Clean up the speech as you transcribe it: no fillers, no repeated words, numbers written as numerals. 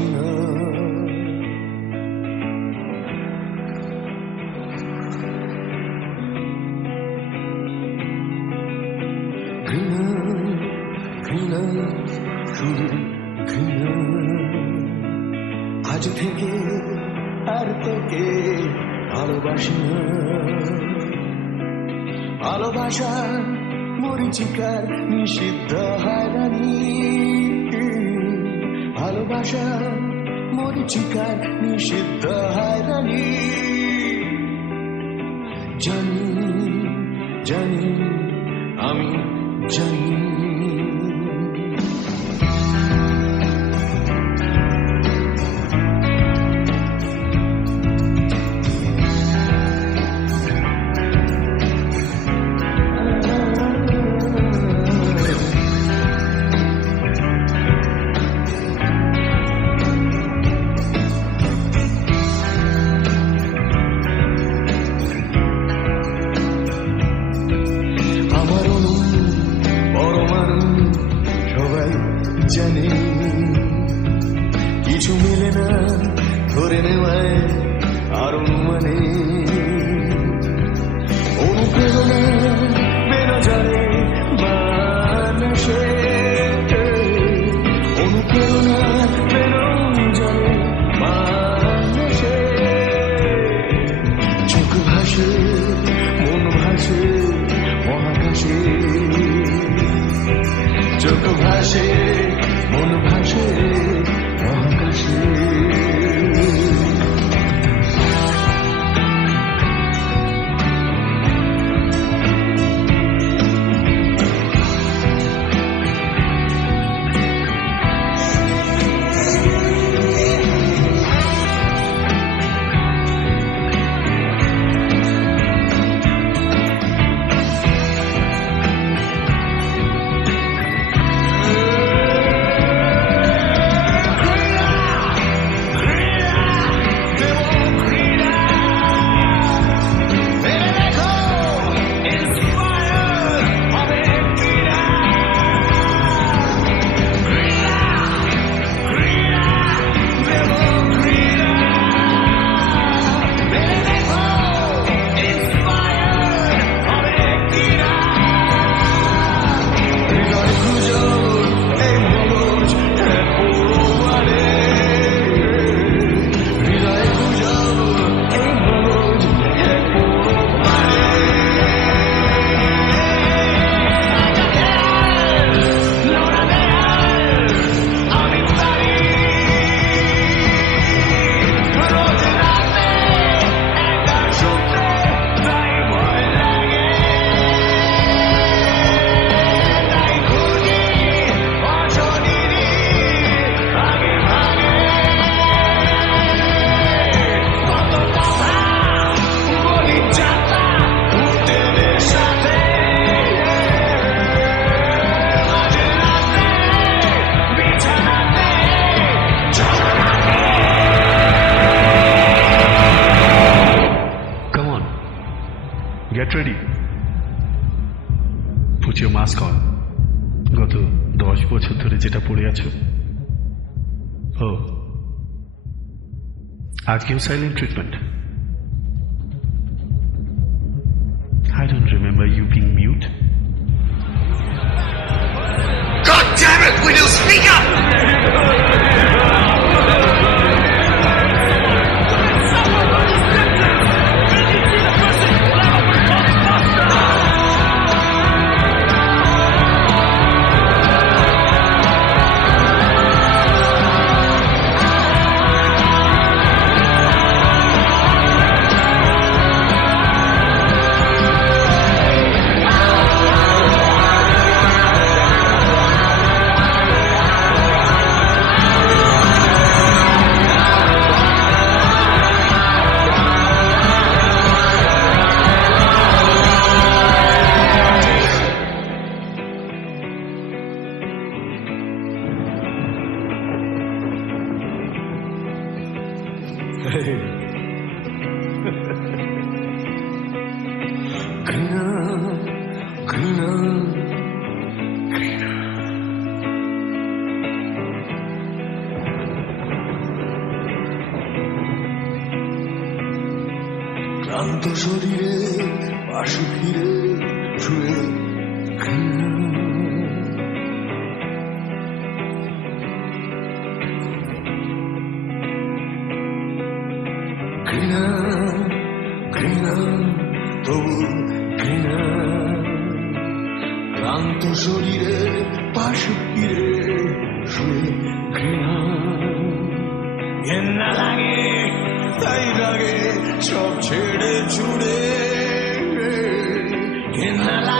ভালোবাসি না। ঘৃণা ঘৃণা শুধু ঘৃণা, আজ থেকে আর তোকে ভালোবাসি না। ভালোবাসা মরিচিকার নিষিদ্ধ হারানি, ভালোবাসা মরিচিকার নিষিদ্ধ হারানি। জানি জানি আমি জানি, জানি কিছু মেলে না ধরে নেওয়ায় আর অনুমানে। অনুপ্রেরণা বেনজারে মানুষে, অনুপ্রেরণা বেনজারে মানুষে। চোখ ভাসে মন ভাসে মহাকাশে, চোখ ভাসে মন ভাসে মহাকাশে। Get ready. Put your mask on. গত 10 বছর ধরে যেটা পড়ে আছো, আজকেও silent treatment. I don't remember you being mute. God damn it! Will you speak up? ঘৃণা ঘৃণা ঘৃণা ক্লান্ত শরীরে পাশে ফিরে শুয়ে ঘৃণা ঘৃণা ঘৃণা তবু ঘৃণা ক্লান্ত শরীরে পাশে ফিরে শুয়ে ঘৃণা ঘেন্না লাগে তাই লাগে সব ছেড়ে ছুড়ে ঘেন্না লাগে